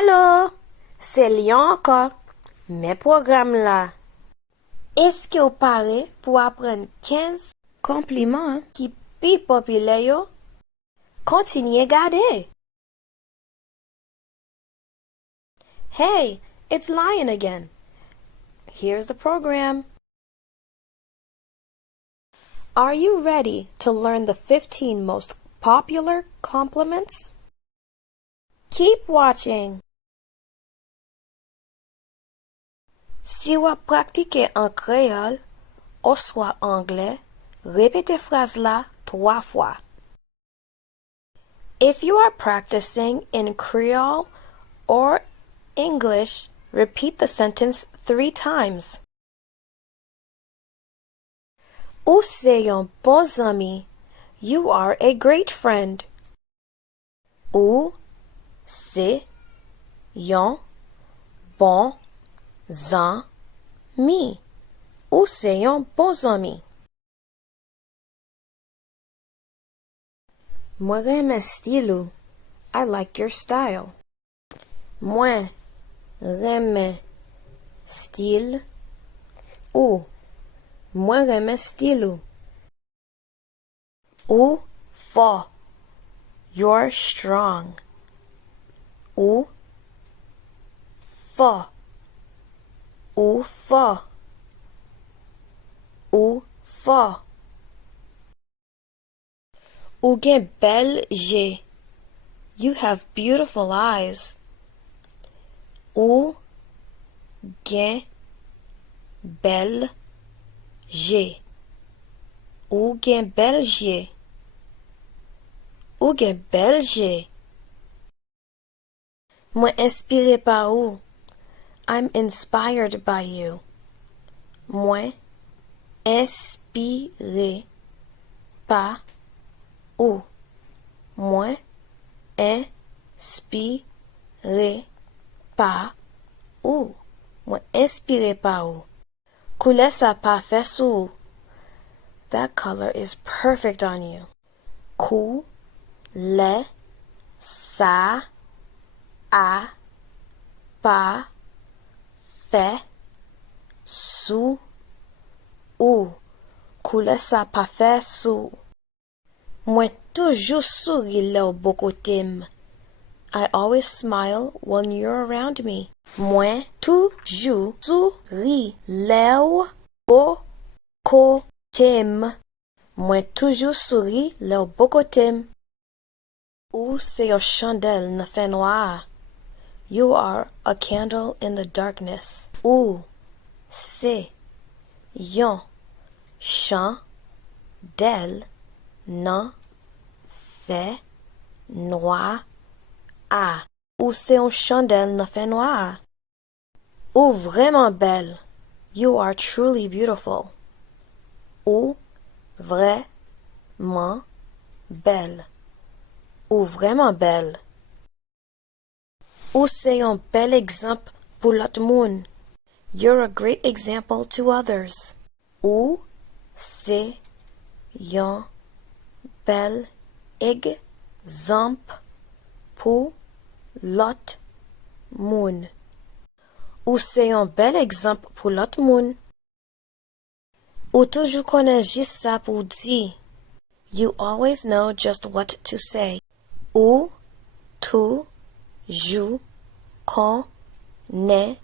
Allô, c'est Lyon encore. Mes programmes là. Est-ce que vous parlez pour apprendre 15 compliments qui pi populaires yo? Continuez garder. Hey, it's Lion again. Here's the program. Are you ready to learn the 15 most popular compliments? Keep watching. Si vous pratiquez en créole ou soit anglais, répétez phrase là 3 fois. If you are practicing in Creole or English, repeat the sentence 3 times. Ou c'est un bon ami. You are a great friend. Ou c'est un bon ami. Ou c'est un bon ami. Moi j'aime style. I like your style. Moi j'aime style. Ou moi j'aime style. Ou fort. You're strong. Ou fort. Ou fort. Ou fort. Ou gen bel G. You have beautiful eyes. Ou gen bel G. Ou gen bel G. Ou gen bel G. Moi inspiré par ou. I'm inspired by you. Moi inspiré par ou. Moi inspiré par ou. Moi inspiré par ou. Couleur ça pas fait sous. That color is perfect on you. Couleur ça a pas fait sous ou. Couleur ça pas fait sous. Moi toujours souris là au bokotim. I always smile when you're around me. Moi toujours souris là au bokotim. Moi toujours souris là au bokotim. Ou c'est un chandelle na fait noir. You are a candle in the darkness. Ou c'est yon chandelle nan fait noir. Ou c'est un chandelle nan fait noir. Ou vraiment belle. You are truly beautiful. Ou vraiment belle. Ou vraiment belle. Ou c'est un bel exemple pour l'autre moun. You're a great example to others. Ou c'est un bel exemple pour l'autre moun. Ou c'est un bel exemple pour l'autre moun. Ou toujours connais juste ça pour dire. You always know just what to say. Ou toujours connais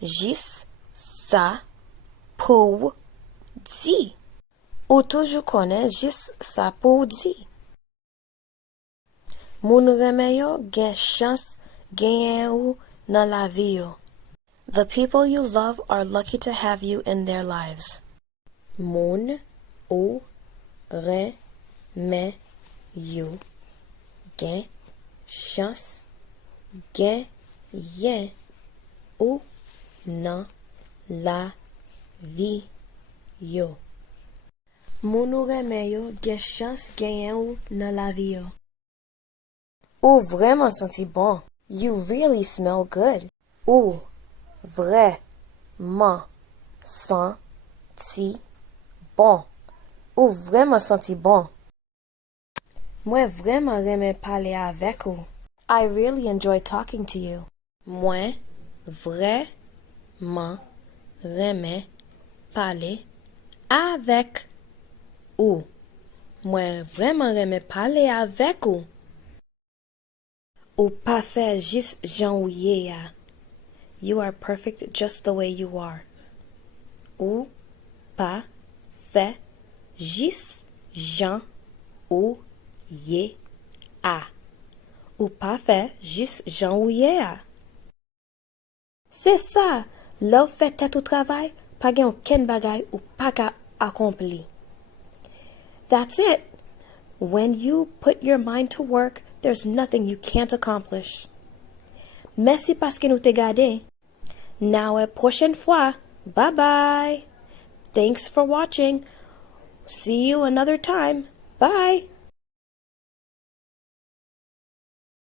juste ça pour dire. Ou toujours connais juste ça pour dire. Moun reme yo gen chance genyen ou nan la vie yo. The people you love are lucky to have you in their lives. Moun ou reme yo gen chance genyen ou nan la vie yo. Moun ou reme yo gen chance genyen ou nan la vie yo. Ou vraiment senti bon. You really smell good. Ou vraiment senti bon. Ou vraiment senti bon. Moi vraiment reme parler avec ou. I really enjoy talking to you. Mwen vraiment reme parler avec ou. Mwen vraiment reme parler avec ou. Ou pas fait juste jan ou ye ya. You are perfect just the way you are. Ou pas fait juste jan ou ye a. Ou pas fait juste jan ou ye a. C'est ça, l'on fait tête au travail, pas gen aucun bagay ou pas ka accompli. That's it. When you put your mind to work, there's nothing you can't accomplish. Merci parce que nous te gardé. Now, à prochaine fois. Bye bye. Thanks for watching. See you another time. Bye.